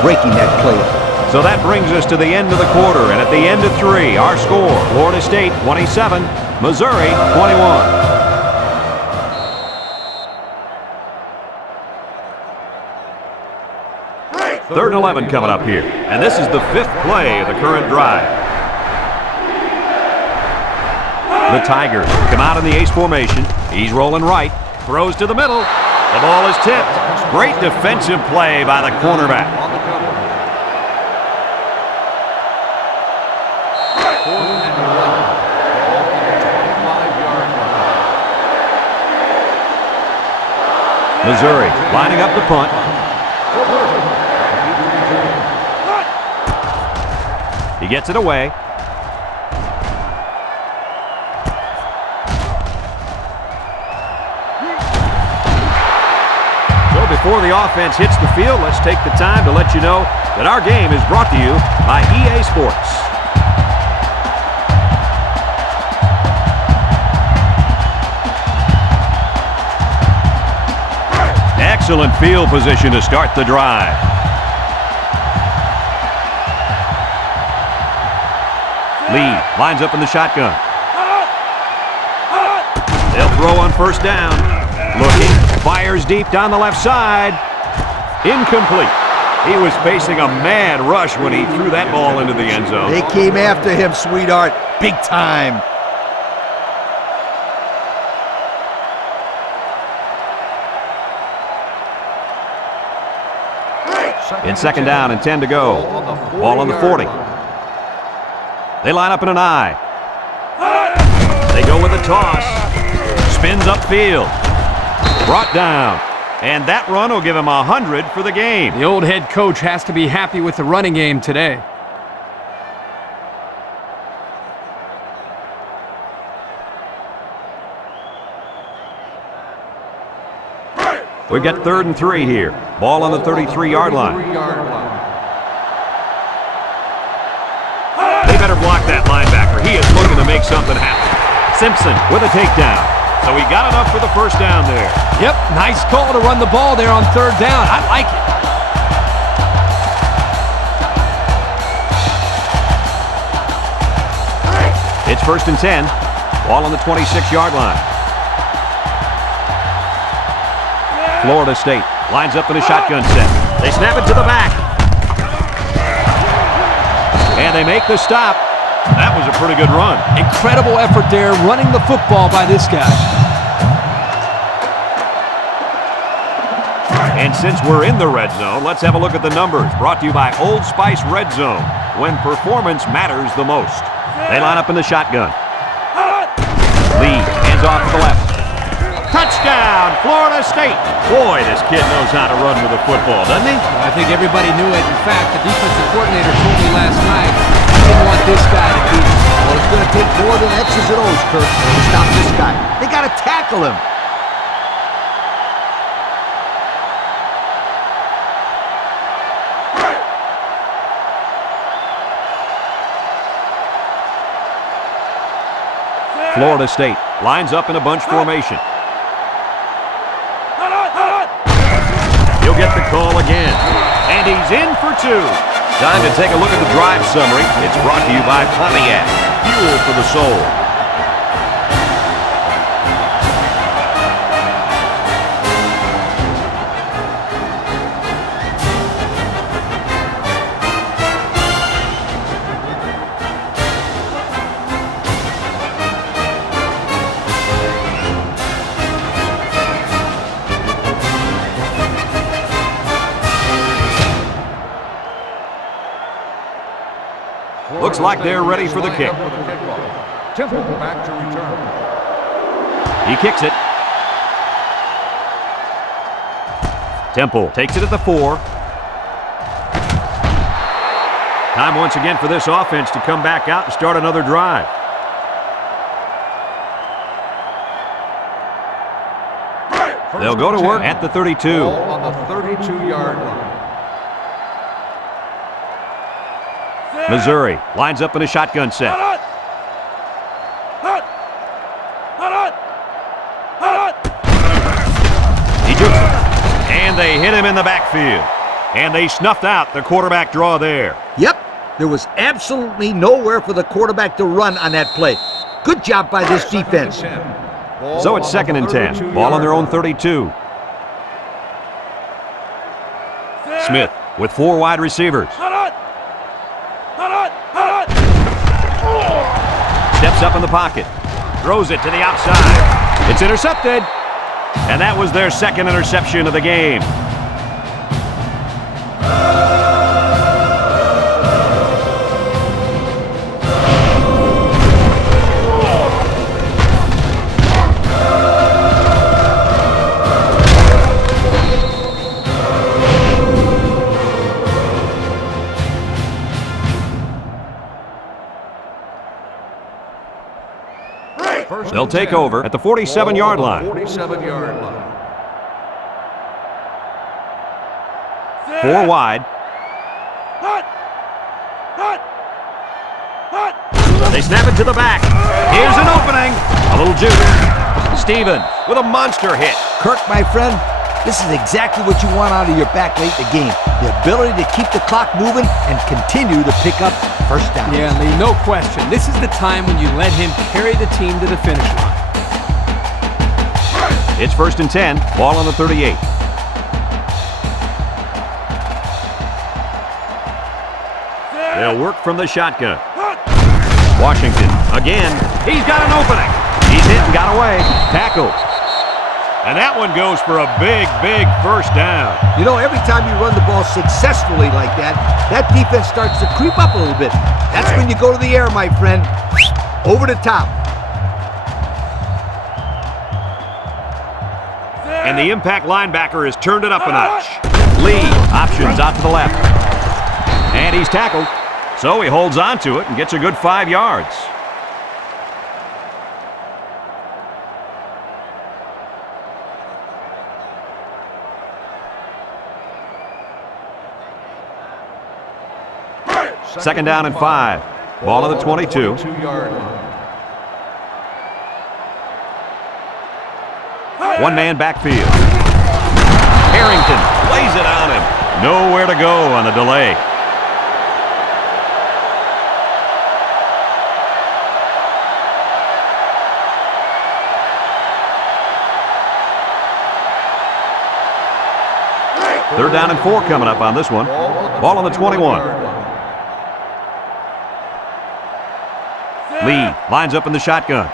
breaking that play up. So that brings us to the end of the quarter, and at the end of 3, our score, Florida State 27, Missouri 21. 3rd and 11 coming up here, and this is the 5th play of the current drive. The Tigers come out in the ace formation. He's rolling right, throws to the middle. The ball is tipped. Great defensive play by the cornerback. Missouri lining up the punt. He gets it away. Before the offense hits the field, let's take the time to let you know that our game is brought to you by EA Sports. Excellent field position to start the drive. Lee lines up in the shotgun. They'll throw on 1st down. Looking. Fires deep down the left side. Incomplete. He was facing a mad rush when he threw that ball into the end zone. They came after him, sweetheart. Big time. In 2nd down and 10 to go. Ball on the 40. They line up in an I. They go with a toss. Spins upfield. Brought down, and that run will give him 100 for the game. The old head coach has to be happy with the running game today. We've got 3rd and 3 here. Ball on the 33-yard line. They better block that linebacker. He is looking to make something happen. Simpson with a takedown. So he got enough for the 1st down there. Yep, nice call to run the ball there on 3rd down. I like it. It's 1st and 10. Ball on the 26-yard line. Florida State lines up in a shotgun set. They snap it to the back. And they make the stop. That was a pretty good run. Incredible effort there running the football by this guy. And since we're in the red zone, let's have a look at the numbers. Brought to you by Old Spice Red Zone, when performance matters the most. They line up in the shotgun. Lee hands off to the left. Touchdown, Florida State. Boy, this kid knows how to run with a football, doesn't he? I think everybody knew it. In fact, the defensive coordinator told me last night he didn't want this guy to beat him. Well, it's going to take more than X's and O's, Kirk, to stop this guy. They got to tackle him. Florida State lines up in a bunch formation. He'll get the call again. And he's in for 2. Time to take a look at the drive summary. It's brought to you by Pontiac. Fuel for the soul. Looks like they're ready for the kick. Temple back to return. He kicks it. Temple takes it at the 4. Time once again for this offense to come back out and start another drive. They'll go to work at the 32. Ball on the 32-yard line. Missouri lines up in a shotgun set. He jukes it. And they hit him in the backfield. And they snuffed out the quarterback draw there. Yep, there was absolutely nowhere for the quarterback to run on that play. Good job by this defense. So it's 2nd and 10. Ball on their own 32. Smith with 4 wide receivers. Steps up in the pocket. Throws it to the outside. It's intercepted. And that was their 2nd interception of the game. They'll take over at the 47-yard line. 47-yard line. 4 wide. They snap it to the back. Here's an opening. A little juke. Stevens with a monster hit. Kirk, my friend, this is exactly what you want out of your back late in the game. The ability to keep the clock moving and continue to pick up first down. Yeah, Lee, no question. This is the time when you let him carry the team to the finish line. It's 1st and 10. Ball on the 38. They'll work from the shotgun. Washington again. He's got an opening. He's hit and got away. Tackled. And that one goes for a big, big first down. You know, every time you run the ball successfully like that, that defense starts to creep up a little bit. That's when you go to the air, my friend. Over the top. And the impact linebacker has turned it up a notch. Lee options out to the left. And he's tackled. So he holds on to it and gets a good 5 yards. Second down and 5. Ball on the 22. 22-yard line. 1-man backfield. Harrington lays it on him. Nowhere to go on the delay. Third down and 4 coming up on this one. Ball on the 21. Lee lines up in the shotgun.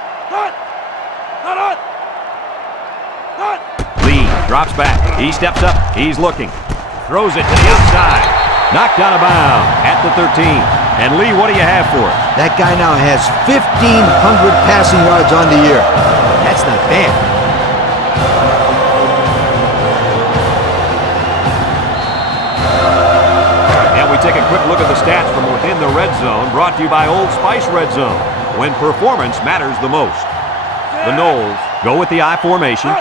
Lee drops back. He steps up. He's looking. Throws it to the outside. Knocked out of bounds at the 13. And Lee, what do you have for it? That guy now has 1,500 passing yards on the year. That's not bad. And we take a quick look at the stats from within the red zone, brought to you by Old Spice Red Zone, when performance matters the most. The Noles go with the I formation.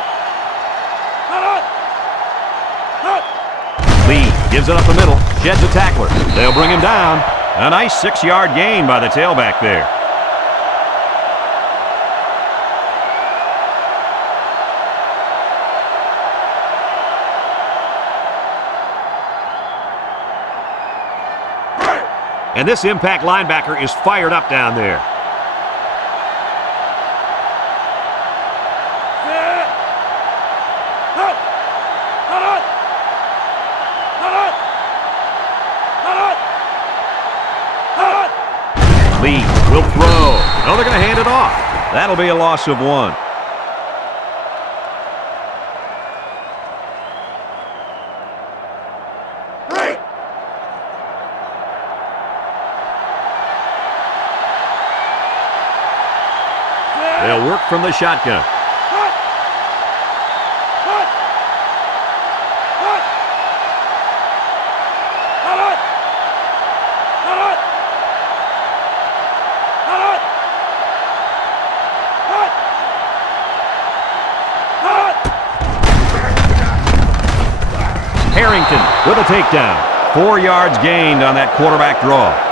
Lee gives it up the middle, sheds a tackler. They'll bring him down. A nice 6-yard gain by the tailback there. And this impact linebacker is fired up down there. Lee will throw. No, they're going to hand it off. That'll be a loss of 1. They'll work from the shotgun. Harrington with a takedown. 4 yards gained on that quarterback draw.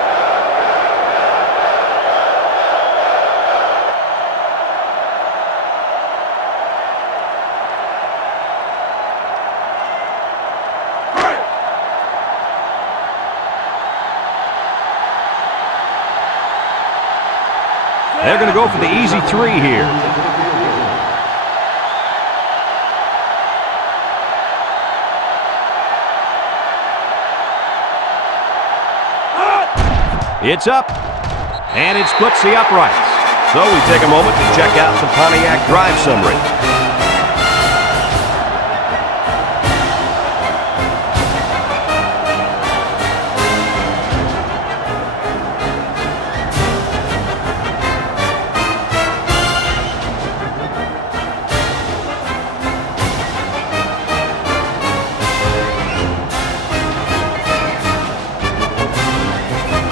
They're going to go for the easy 3 here. It's up, and it splits the uprights. So we take a moment to check out the Pontiac drive summary.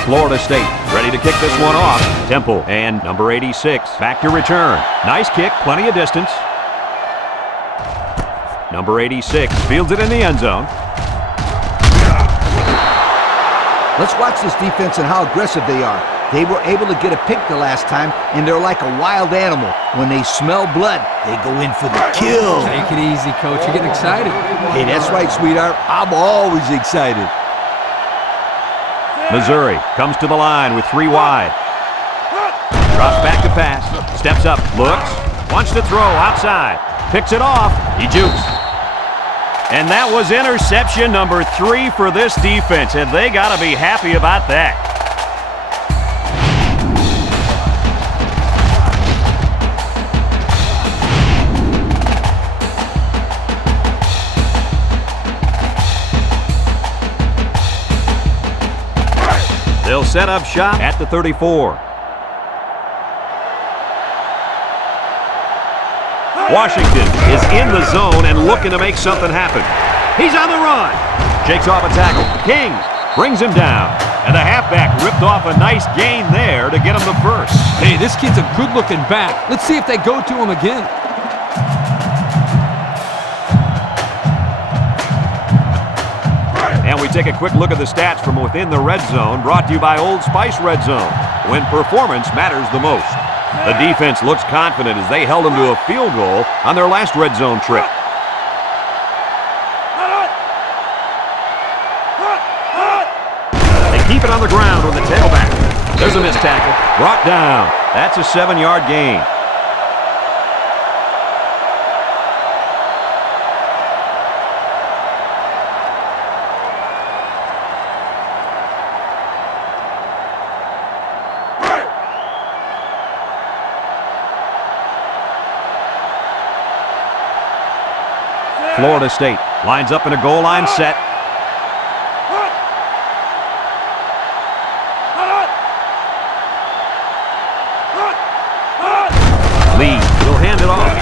Florida State ready to kick this one off. Temple and number 86 back to return. Nice kick, plenty of distance. Number 86 fields it in the end zone. Let's watch this defense and how aggressive they are. They were able to get a pick the last time, and they're like a wild animal. When they smell blood, they go in for the kill. Take it easy, Coach. You're getting excited. Hey, that's right, sweetheart. I'm always excited. Missouri comes to the line with 3 wide. Drops back to pass. Steps up. Looks. Wants to throw outside. Picks it off. He jukes. And that was interception number 3 for this defense, and they got to be happy about that. They'll set up shop at the 34. Washington is in the zone and looking to make something happen. He's on the run. Shakes off a tackle. King brings him down. And the halfback ripped off a nice gain there to get him the first. Hey, this kid's a good-looking back. Let's see if they go to him again. And we take a quick look at the stats from within the red zone, brought to you by Old Spice Red Zone, when performance matters the most. The defense looks confident as they held them to a field goal on their last red zone trip. They keep it on the ground with the tailback. There's a missed tackle. Brought down. That's a 7-yard gain. Florida State lines up in a goal line set. Lee will hand it off.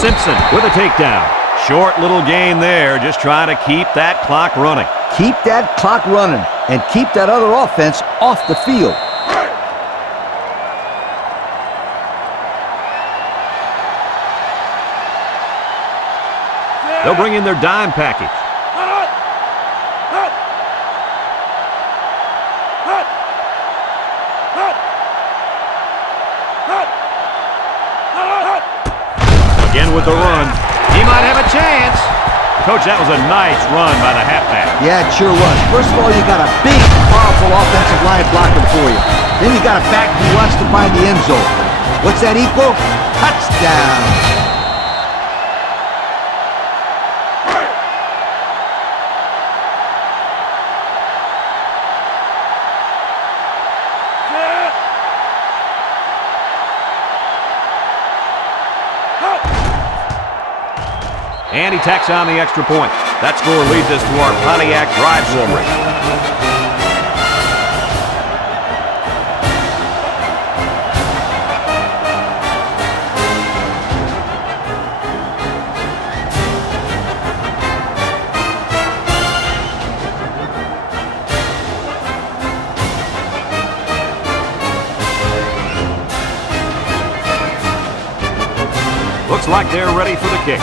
Simpson with a takedown. Short little gain there, just trying to keep that clock running. Keep that clock running and keep that other offense off the field. They'll bring in their dime package. Again with the run. He might have a chance. Coach, that was a nice run by the halfback. Yeah, it sure was. First of all, you got a big, powerful offensive line blocking for you. Then you got a back who wants to find the end zone. What's that equal? Touchdown. And he tacks on the extra point. That score leads us to our Pontiac drive summary. Looks like they're ready for the kick.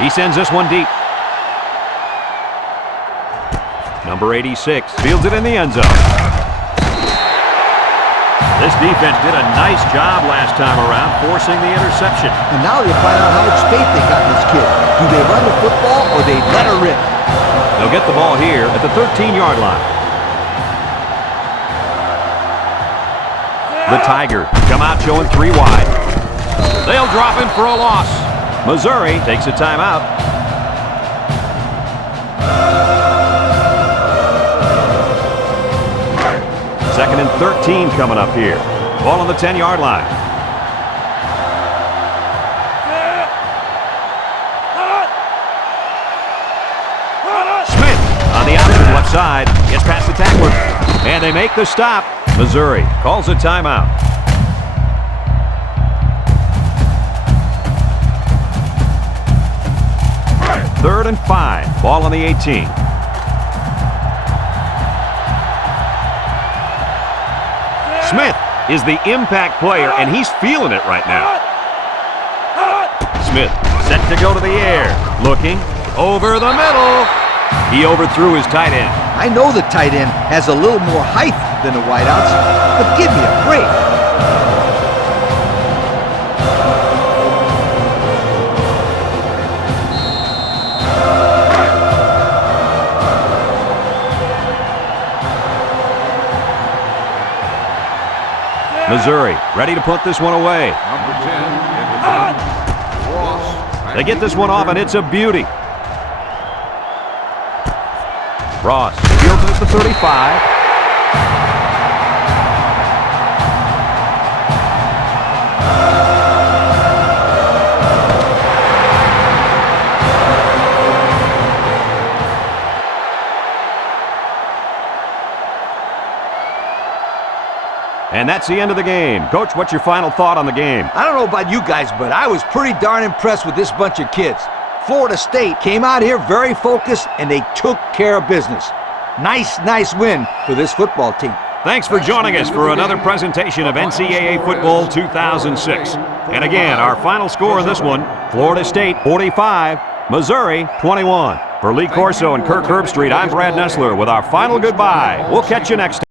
He sends this one deep. Number 86 fields it in the end zone. This defense did a nice job last time around forcing the interception. And now they find out how much faith they got in this kid. Do they run the football or they let her rip? They'll get the ball here at the 13-yard line. The Tigers come out showing 3 wide. They'll drop him for a loss. Missouri takes a timeout. Second and 13 coming up here. Ball on the 10-yard line. Smith on the option left side. Gets past the tackler. And they make the stop. Missouri calls a timeout. Third and 5. Ball on the 18. Smith is the impact player, and he's feeling it right now. Smith set to go to the air. Looking over the middle. He overthrew his tight end. I know the tight end has a little more height than the wideouts, but give me a break. Missouri ready to put this one away. Number 10 in the game, Ross. They get this one off, and it's a beauty. Ross fields it at the 35. And that's the end of the game. Coach, what's your final thought on the game? I don't know about you guys, but I was pretty darn impressed with this bunch of kids. Florida State came out here very focused, and they took care of business. Nice win for this football team. Thanks for joining us for another presentation of NCAA Football 2006. And again, our final score in this one, Florida State 45, Missouri 21. For Lee Corso and Kirk Herbstreit, I'm Brad Nessler with our final goodbye. We'll catch you next time.